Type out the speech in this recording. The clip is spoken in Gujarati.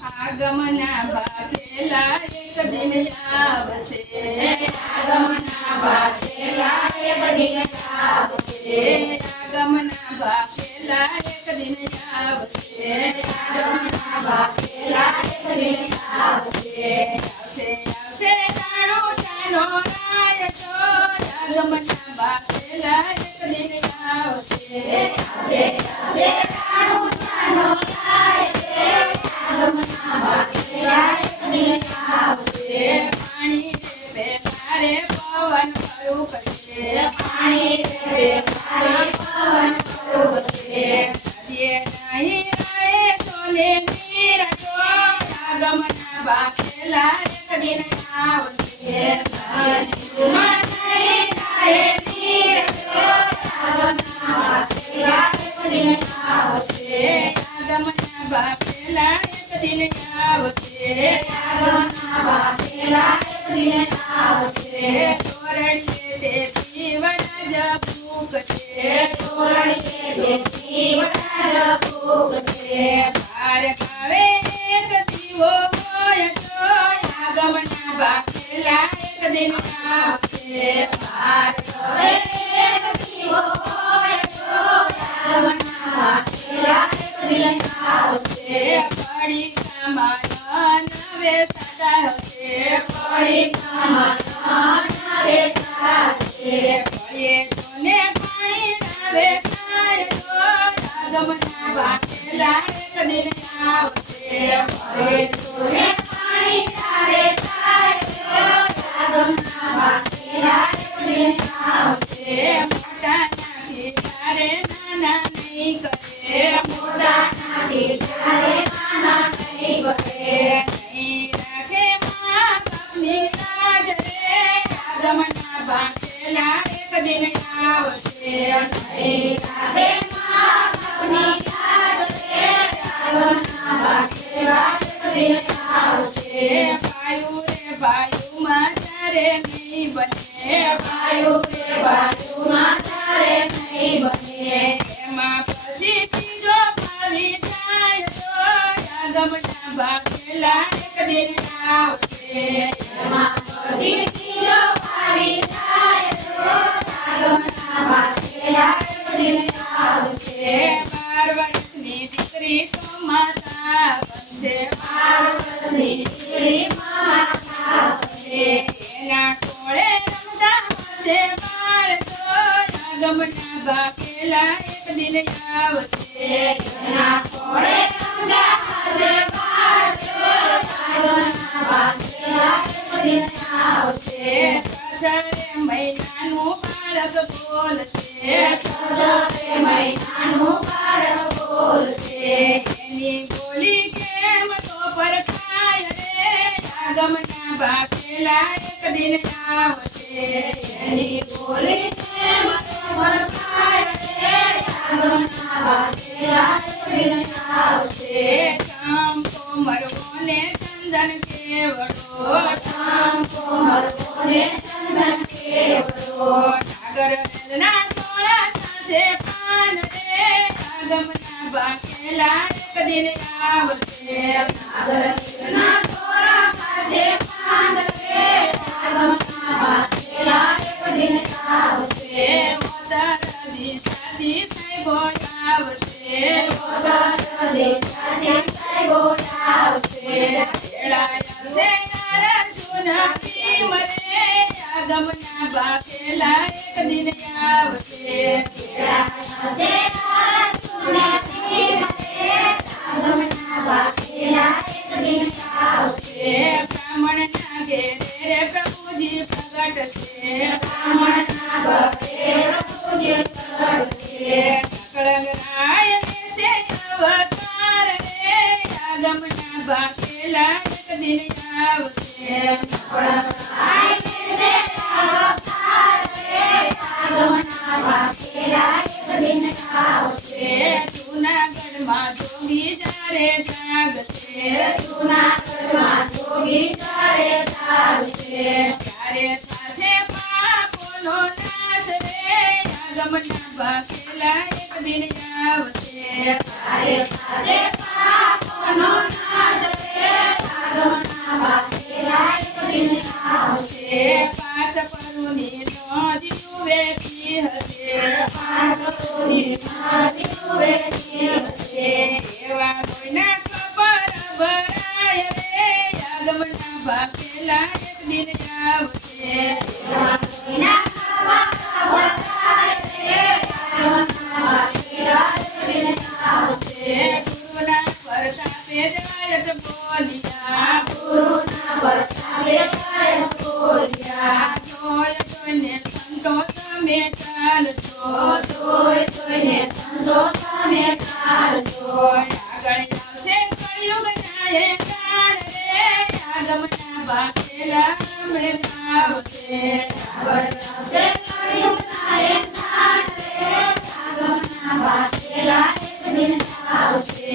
આગમના ભાગેલા એક દિન આવશે આગમના ભાગેલા એક દિન આવશે આગમના ભાગેલા એક દિન આવશે આગમના ભાગેલા એક દિન આવશે આવશે જાણો જાનો રાય તો આગમના ભાગેલા એક દિન આવશે જાણો જાનો રાય તે આગમના ભાગેલા એક દિન આવશે પાણી રે બેકારે પવન કરું કરશે પાણી રે બેકારે પવન કરું કરશે જે નહીં રહે સોને નીર તો આગમના ભાગેલા એક દિન આવશે આગમના ભાગેલા એક દિન આવશે આગમના ભાગેલા એક દિન આવશે આગમના ભાગેલા એક દિન આવશે તોરણીએ દેવી વનજ ફૂકશે તોરણીએ દેવી વનજ ફૂકશે બાર ગાવે એક દીવો હોય તો આગમના ભાગેલા એક દિન આવશે બાર ગાવે એક દીવો હોય તો આગમના ભાગેલા એક દિન આવશે પડીકામાં નવે સદા હશે પડીકામાં નવે સદા હશે ભળે તોને પાણી નાવે થાય તો આગમના ભાગેલા એક દિન આવશે ભળે તોને પાણી નાવે થાય તો આગમના ભાગેલા એક દિન આવશે મોટા નાથી તારે નાના નહીં કરે મોટા નાથી ત્યારે નાના નહીં કરે નહીં રાખે મા બાપની લાજ રે આગમના ભાગેલા એક દિન આવશે નહીં રાખે મા બાપની લાજ રે આગમના ભાગેલા એક દિન આવશે ભાયું રે ભાયુંમાં તારે નહીં બને ભાયું રે ભાયુંમાં તારે નહીં બને એમાં પછી ત્રીજો ફરી જાય તો આગમના ભાગેલા એક દિન આવશે એમાં ફરી ત્રીજો ફરી જાય તો આગમના ભાગેલા એક દિન આવશે 12 વર્ષની દીકરી તો માતા બનશે 12 વર્ષની દીકરી માતા બનશે એના કોળે રમતા હશે બાળ તો આગમના ભાગેલા એક દિન આવશે એના કોળે રમતા હશે બાળ તો આગમના ભાગેલા એક દિન આવશે 18 મહિનાનું બાળક બોલશે 18 મહિનાનું બાળક બોલશે એની બોલી કેમ તો પરખાય રે આગમના ભાગેલા એક દિન આવશે એની બોલી કેમ પરખાય રે આગમના ભાગેલા એક દિન આવશે ચંપો મરવો ને ચંદન કેવડો ચંપો મરવો ને ચંદન કેવડો નાગર વેદના તોળા સાથે પાન રે આગમના ભાગેલા એક દિન આવશે નાગરના તોરા સાથે પાન રે આગમના ભાગેલા એક દિન આવશે મોદર દિશાથી સાહેબો આવશે મોદર દેશાથી સાહેબો આવશે વેળાયા નારજુના ભીમ રે આગમના ભાગેલા એક દિન આવશે આગમના ભાગેલા એક દિન આવશે બ્રાહ્મણના ઘેરે પ્રભુજી પ્રગટશે બ્રાહ્મણના ઘરે પ્રભુજી પ્રગટશે કળંગરાય દેશે અવતાર રે આગમના ભાગેલા એક દિન આવશે આગમના ભાગેલા એક દિન આવશે જૂનાગઢમાં જોગી જારે જાગશે જૂનાગઢમાં જોગી જારે જાગશે ત્યારે સાથે પાપોનો નાશ રે આગમના ભાગેલા એક દિન આવશે તારે સાથે પાપનો નાશ રે કરુણી નદીઓ વહેતી હશે એવા કોઈના કબર ભરાય રે આગમના બાપેલા એક દિન આવશે ગુરુના પ્રતાપે જવાયત બોલિયા જોય જોઈને સંતો તમે ચાલજો આગળ આવશે કળિયુગ જાય કાળ રે આગમના બાપેલા મેં આવશે આગમના બાપેલા એક દિન આવશે